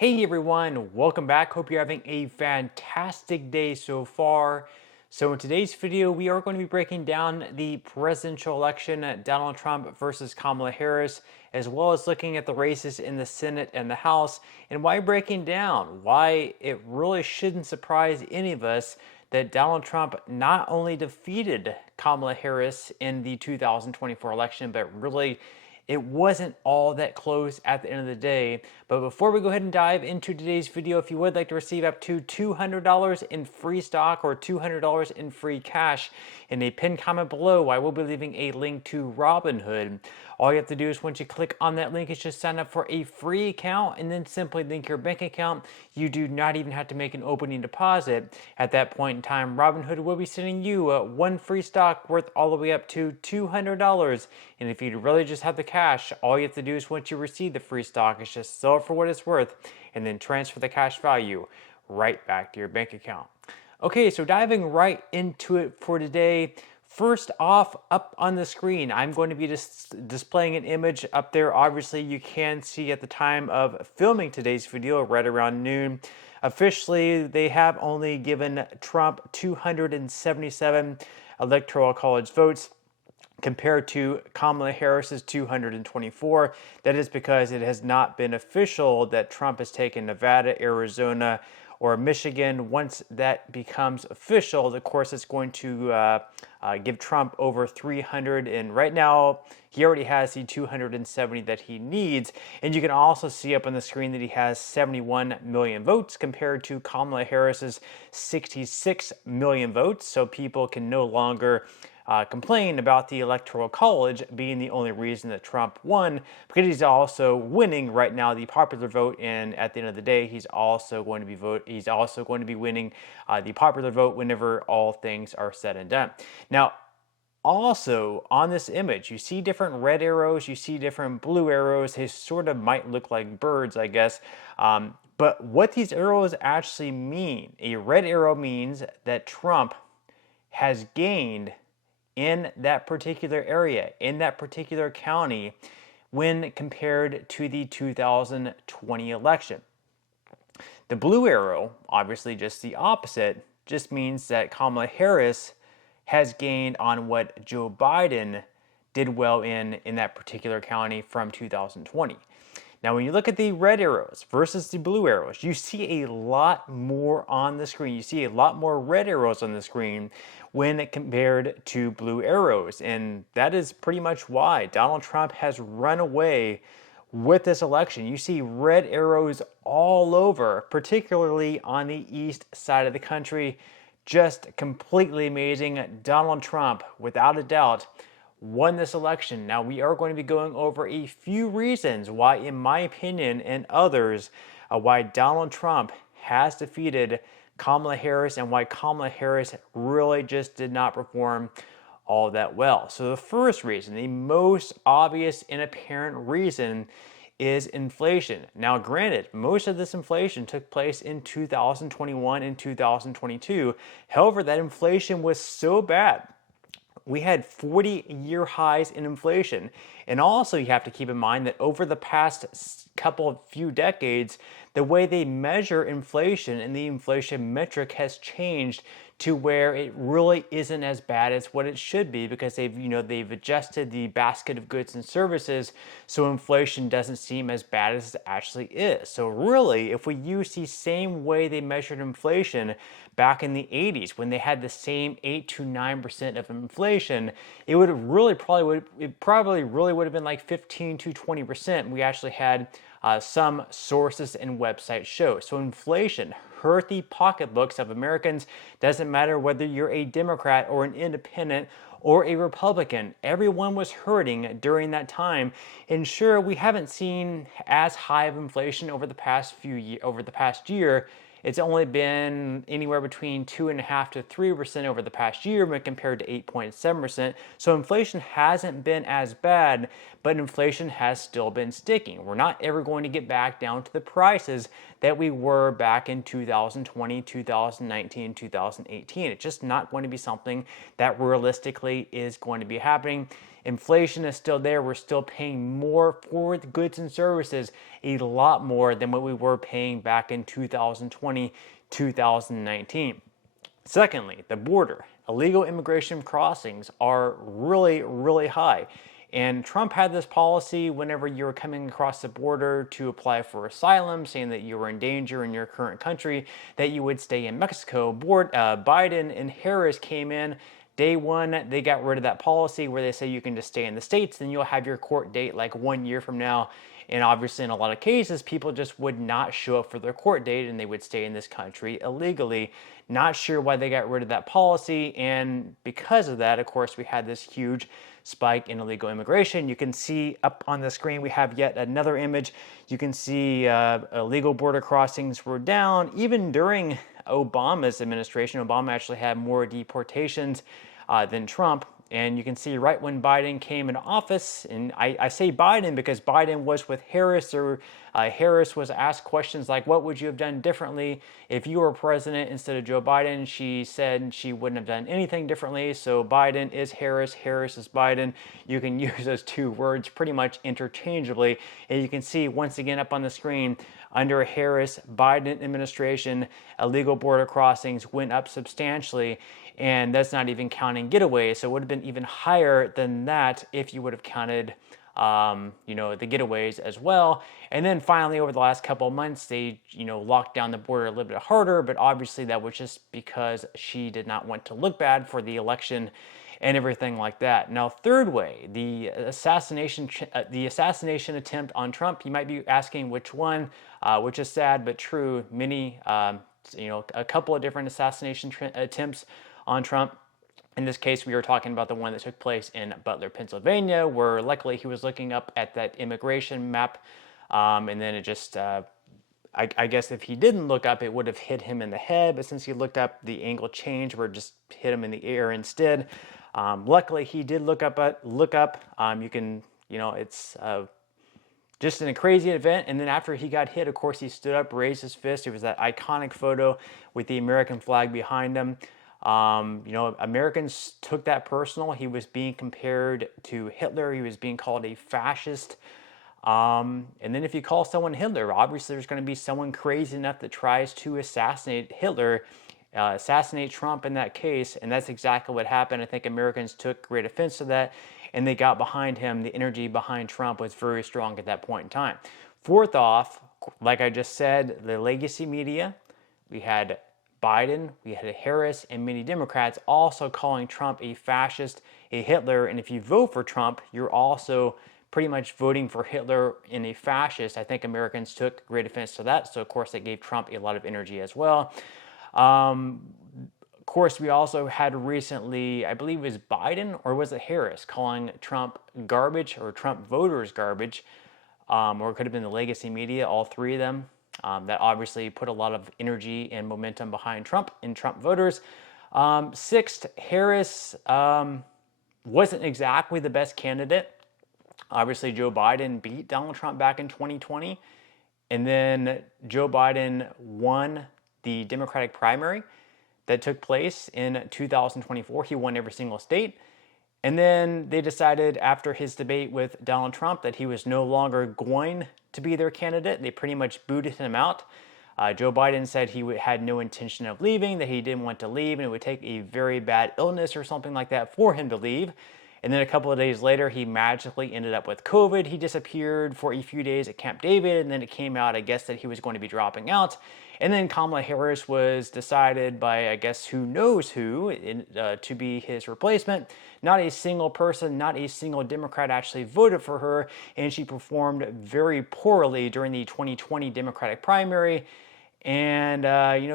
Hey everyone, welcome back. Hope you're having a fantastic day so far. So in today's video, we are going to be breaking down the presidential election, Donald Trump versus Kamala Harris, as well as looking at the races in the Senate and the House, and why breaking down, why it really shouldn't surprise any of us that Donald Trump not only defeated Kamala Harris in the 2024 election, but really it wasn't all that close at the end of the day. But before we go ahead and dive into today's video, if you would like to receive up to $200 in free stock or $200 in free cash, in a pinned comment below, I will be leaving a link to Robinhood. All you have to do is once you click on that link, is just sign up for a free account and then simply link your bank account. You do not even have to make an opening deposit. At that point in time, Robinhood will be sending you one free stock worth all the way up to $200. And if you really just have the cash, all you have to do is once you receive the free stock is just sell it for what it's worth and then transfer the cash value right back to your bank account. Okay, so diving right into it for today. First off, up on the screen, I'm going to be displaying an image up there. Obviously, you can see at the time of filming today's video, right around noon. Officially, they have only given Trump 277 electoral college votes compared to Kamala Harris's 224. That is because it has not been official that Trump has taken Nevada, Arizona, or Michigan. Once that becomes official, of course, it's going to give Trump over 300. And right now, he already has the 270 that he needs. And you can also see up on the screen that he has 71 million votes compared to Kamala Harris's 66 million votes. So people can no longer complain about the Electoral College being the only reason that Trump won, because he's also winning right now the popular vote, and at the end of the day, he's also going to be winning the popular vote whenever all things are said and done. Now, also on this image, you see different red arrows, you see different blue arrows. They sort of might look like birds, I guess. But what these arrows actually mean, a red arrow means that Trump has gained in that particular area, in that particular county, when compared to the 2020 election. The blue arrow, obviously just the opposite, just means that Kamala Harris has gained on what Joe Biden did well in that particular county from 2020. Now, when you look at the red arrows versus the blue arrows, you see a lot more on the screen. You see a lot more red arrows on the screen when compared to blue arrows. And that is pretty much why Donald Trump has run away with this election. You see red arrows all over, particularly on the east side of the country. Just completely amazing. Donald Trump, without a doubt, won this election. Now, we are going to be going over a few reasons why, in my opinion and others, why Donald Trump has defeated Kamala Harris and why Kamala Harris really just did not perform all that well. So the first reason, the most obvious and apparent reason, is inflation. Now, granted, most of this inflation took place in 2021 and 2022. However, that inflation was so bad. We had 40-year highs in inflation. And also, you have to keep in mind that over the past few decades, the way they measure inflation and the inflation metric has changed to where it really isn't as bad as what it should be, because they've adjusted the basket of goods and services, so inflation doesn't seem as bad as it actually is. So really, if we use the same way they measured inflation back in the 80s, when they had the same 8 to 9% of inflation, it would probably would have been like 15 to 20%. We actually had some sources and websites show. So inflation hurt the pocketbooks of Americans. Doesn't matter whether you're a Democrat or an independent or a Republican. Everyone was hurting during that time. And sure, we haven't seen as high of inflation over the past year. It's only been anywhere between 2.5% to 3% over the past year when compared to 8.7%. So inflation hasn't been as bad, but inflation has still been sticking. We're not ever going to get back down to the prices that we were back in 2020, 2019, 2018. It's just not going to be something that realistically is going to be happening. Inflation is still there. We're still paying more for the goods and services, a lot more than what we were paying back in 2020, 2019. Secondly, the border. Illegal immigration crossings are really, really high. And Trump had this policy whenever you were coming across the border to apply for asylum, saying that you were in danger in your current country, that you would stay in Mexico. Biden and Harris came in. Day one, they got rid of that policy where they say you can just stay in the States, then you'll have your court date like 1 year from now. And obviously, in a lot of cases, people just would not show up for their court date and they would stay in this country illegally. Not sure why they got rid of that policy. And because of that, of course, we had this huge spike in illegal immigration. You can see up on the screen, we have yet another image. You can see illegal border crossings were down. Even during Obama's administration, Obama actually had more deportations than Trump. And you can see right when Biden came into office, and I say Biden because Biden was with Harris, or Harris was asked questions like, what would you have done differently if you were president instead of Joe Biden? She said she wouldn't have done anything differently. So Biden is Harris, Harris is Biden. You can use those two words pretty much interchangeably. And you can see once again up on the screen, under Harris Biden administration, illegal border crossings went up substantially. And that's not even counting getaways. So it would have been even higher than that if you would have counted, the getaways as well. And then finally, over the last couple of months, they, locked down the border a little bit harder. But obviously, that was just because she did not want to look bad for the election and everything like that. Now, third way, the assassination attempt on Trump. You might be asking which one, which is sad but true. Many, a couple of different assassination attempts on Trump. In this case, we were talking about the one that took place in Butler, Pennsylvania, where luckily he was looking up at that immigration map, and then it just, I guess if he didn't look up, it would have hit him in the head, but since he looked up, the angle changed where it just hit him in the ear instead. Luckily, he did look up. You can, it's just in a crazy event. And then after he got hit, of course, he stood up, raised his fist. It was that iconic photo with the American flag behind him. Americans took that personal. He was being compared to Hitler. He was being called a fascist. And then if you call someone Hitler, obviously there's going to be someone crazy enough that tries to assassinate Hitler, assassinate Trump in that case. And that's exactly what happened. I think Americans took great offense to that and they got behind him. The energy behind Trump was very strong at that point in time. Fourth off, like I just said, the legacy media, we had Biden, we had Harris, and many Democrats also calling Trump a fascist, a Hitler. And if you vote for Trump, you're also pretty much voting for Hitler and a fascist. I think Americans took great offense to that. So, of course, that gave Trump a lot of energy as well. Of course, we also had recently, I believe it was Biden or was it Harris, calling Trump garbage or Trump voters garbage, or it could have been the legacy media, all three of them. That obviously put a lot of energy and momentum behind Trump and Trump voters. Sixth, Harris wasn't exactly the best candidate. Obviously, Joe Biden beat Donald Trump back in 2020. And then Joe Biden won the Democratic primary that took place in 2024. He won every single state. And then they decided after his debate with Donald Trump that he was no longer going to be their candidate. They pretty much booted him out. Joe Biden said he had no intention of leaving, that he didn't want to leave, and it would take a very bad illness or something like that for him to leave. And then a couple of days later, he magically ended up with COVID. He disappeared for a few days at Camp David, and then it came out, I guess, that he was going to be dropping out. And then Kamala Harris was decided by, I guess, who knows who, to be his replacement. Not a single person, not a single Democrat actually voted for her, and she performed very poorly during the 2020 Democratic primary. And,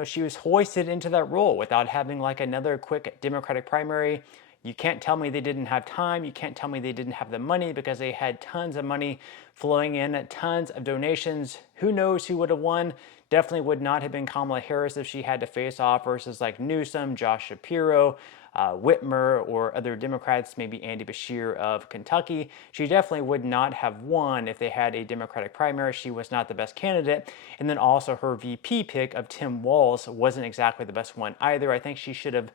she was hoisted into that role without having like another quick Democratic primary. You can't tell me they didn't have time. You can't tell me they didn't have the money, because they had tons of money flowing in, tons of donations Who knows who would have won? Definitely would not have been Kamala Harris if she had to face off versus like Newsom, Josh Shapiro, Whitmer, or other Democrats, maybe Andy Beshear of Kentucky. She definitely would not have won if they had a Democratic primary. She was not the best candidate. And then also her VP pick of Tim Walz wasn't exactly the best one either. I think she should have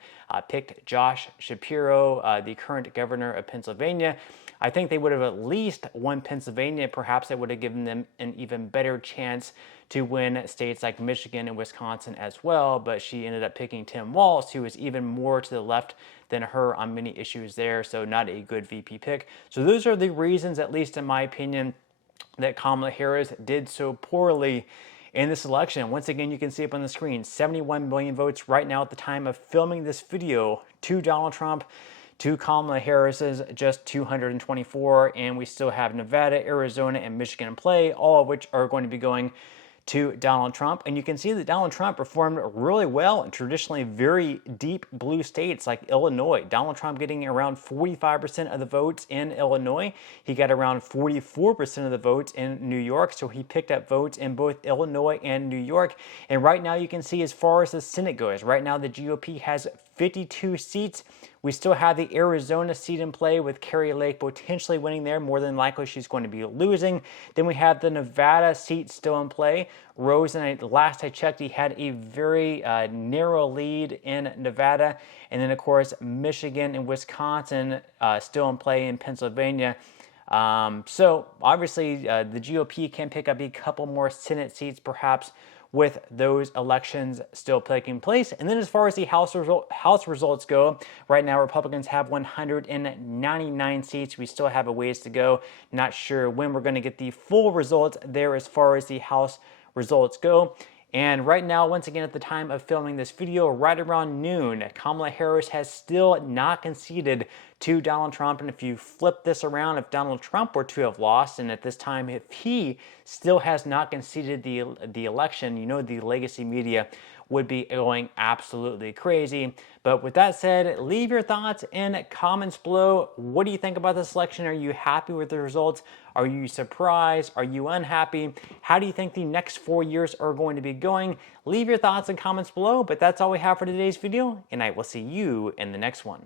picked Josh Shapiro, the current governor of Pennsylvania. I think they would have at least won Pennsylvania. Perhaps it would have given them an even better chance to win states like Michigan and Wisconsin as well, but she ended up picking Tim Walz, who is even more to the left than her on many issues there, so not a good VP pick. So those are the reasons, at least in my opinion, that Kamala Harris did so poorly in this election. Once again, you can see up on the screen, 71 million votes right now at the time of filming this video to Donald Trump, to Kamala Harris's just 224, and we still have Nevada, Arizona, and Michigan in play, all of which are going to be going to Donald Trump. And you can see that Donald Trump performed really well in traditionally very deep blue states like Illinois. Donald Trump getting around 45% of the votes in Illinois. He got around 44% of the votes in New York. So he picked up votes in both Illinois and New York. And right now you can see as far as the Senate goes, right now the GOP has 52 seats. We still have the Arizona seat in play with Kari Lake potentially winning there. More than likely, she's going to be losing. Then we have the Nevada seat still in play. Rosen, last I checked, he had a very narrow lead in Nevada. And then, of course, Michigan and Wisconsin still in play in Pennsylvania. So, obviously, the GOP can pick up a couple more Senate seats, perhaps, with those elections still taking place. And then as far as the House results go, right now Republicans have 199 seats. We still have a ways to go. Not sure when we're going to get the full results there as far as the House results go. And right now, once again, at the time of filming this video, right around noon, Kamala Harris has still not conceded to Donald Trump. And if you flip this around, if Donald Trump were to have lost, and at this time, if he still has not conceded the election, you know the legacy media would be going absolutely crazy. But with that said, leave your thoughts in comments below. What do you think about this election? Are you happy with the results? Are you surprised? Are you unhappy? How do you think the next 4 years are going to be going? Leave your thoughts in comments below. But that's all we have for today's video, and I will see you in the next one.